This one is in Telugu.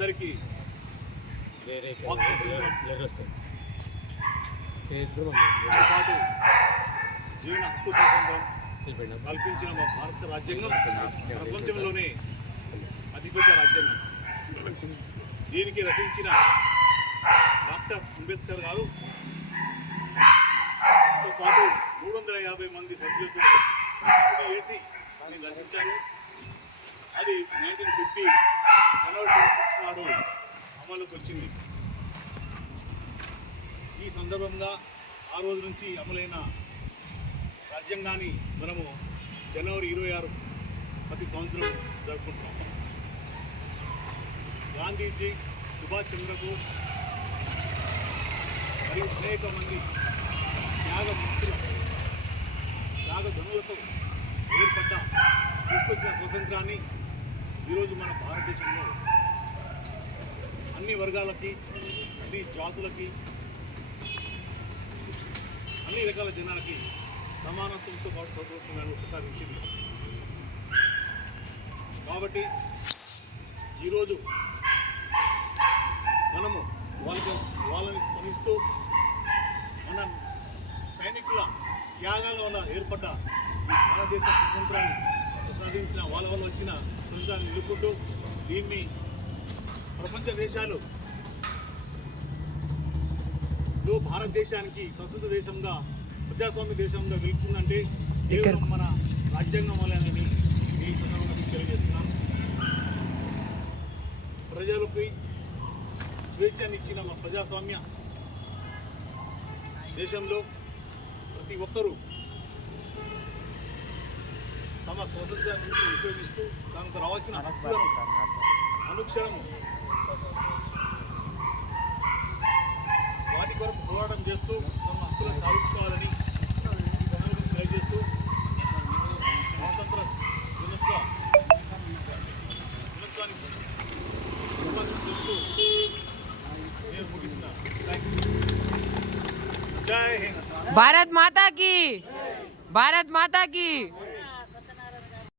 అందరికీ పాటు జీవన హక్కు స్వాతంత్రం కల్పించిన మా భారత రాజ్యాంగం ప్రపంచంలోనే అతిపెద్ద రాజ్యాంగం. దీనికి రచించిన డాక్టర్ అంబేద్కర్ గారు పాటు 350 మంది సభ్యులతో వేసి దాన్ని రచించారు. అది 1950 జనవరి 26 నాడు అమలుకి వచ్చింది. ఈ సందర్భంగా ఆ రోజు నుంచి అమలైన రాజ్యాంగాన్ని మనము జనవరి 26 ప్రతి సంవత్సరం జరుపుకుంటాం. గాంధీజీ, సుభాష్ చంద్రబోస్ మరియు అనేక మంది త్యాగధనులతో ఏర్పడ్డ తీసుకొచ్చిన స్వతంత్రాన్ని ఈరోజు మన భారతదేశంలో అన్ని వర్గాలకి, అన్ని జాతులకి, అన్ని రకాల జనాలకి సమానత్వంతో పాటు సౌకర్యాన్ని ప్రసాదించింది. కాబట్టి ఈరోజు మనము వాళ్ళని స్మరిస్తూ మన సైనికుల త్యాగాల వల్ల ఏర్పడ్డ భారతదేశ స్వతంత్రాన్ని ప్రసాదించిన వాళ్ళ వల్ల వచ్చిన స్వతంత్రాన్ని నిలుపుకుంటూ దీన్ని ప్రపంచ దేశాలు భారతదేశానికి స్వతంత్ర దేశంగా, ప్రజాస్వామ్య దేశంగా వెళ్తుందంటే కేవలం మన రాజ్యాంగం వల్లనని ఈ సందర్భంగా తెలియజేస్తున్నాం. ప్రజలకి స్వేచ్ఛనిచ్చిన మా ప్రజాస్వామ్య దేశంలో ప్రతి ఒక్కరూ తమ స్వతంత్రాన్ని ఉపయోగిస్తూ తమకు రావాల్సిన హక్కులను అనుక్షణము వాటి కొరకు పోరాటం చేస్తూ తమ హక్కులను సాధించుకోవాలని ఈ సందర్భంగా తెలియజేస్తూ స్వాతంత్ర దినోత్సవాన్ని నేను ముగిస్తున్నాను. జై హింద్. भारत माता की, भारत माता की।